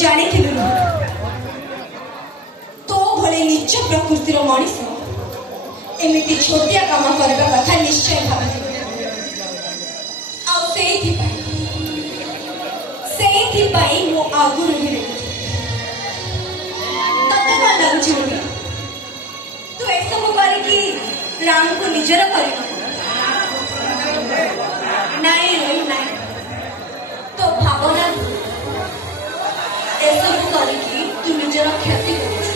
ଜାଣିଥିଲି ତୋ ଭଳି ନିଜ ପ୍ରକୃତିର ମଣିଷ ଏମିତି ଛୋଟିଆ କାମ କରିବା କଥା ନିଶ୍ଚୟ ଭାବିଥିଲି। ଆଉ ସେଇଥିପାଇଁ ମୁଁ ଆଗରୁ ହିଁ ତତେ କଣ ଲାଗୁଛି ତୁ ଏସବୁ କରିକି ରାମକୁ ନିଜର କରିବୁ? ନାଇଁ ନାଇଁ, ତୋ ଭାବନା ଏସବୁ କରିକି ତୁ ନିଜର କ୍ଷତି କରୁଛୁ।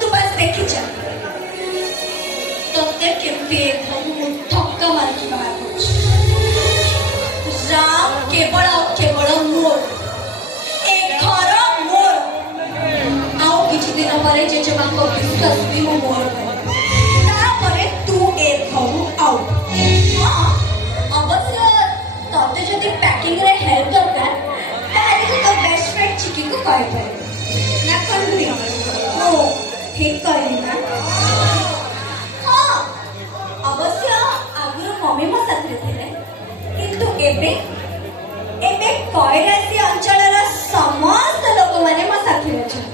ତୁ ବାସ୍ ଦେଖିଛ ତତେ କେମିତି ମୁଁ ଠକ୍କା ମାରିକି ବାହାର କରୁଛି। ରାମ କେବଳ ମୋର, ଏ ଘର ମୋର। ଆଉ କିଛି ଦିନ ପରେ ଜେଜେମାଙ୍କ ବିଶ୍ୱାସ ବି ମୁଁ ମୋର କରିବି। ତାପରେ ତୁ ଏ ଘରୁ ଆଉ ଅବଶ୍ୟ ତତେ ଯଦି ପ୍ୟାକିଂରେ ହେଲ୍ପ ଦରକାର ତାହେଲେ ତୁ ତୋ ବେଷ୍ଟ ଫ୍ରେଣ୍ଡ ଚିକିକୁ କହିପାରିବୁ ନା କଣ? ମୁଁ ଠିକ କହିଲି ନା? ହଁ, ଅବଶ୍ୟ ଆଗରୁ ମମି ମୋ ସାଥିରେ ଥିଲେ, କିନ୍ତୁ ଏବେ କୈଳାସୀ ଅଞ୍ଚଳର ସମସ୍ତ ଲୋକମାନେ ମୋ ସାଥିରେ ଅଛନ୍ତି।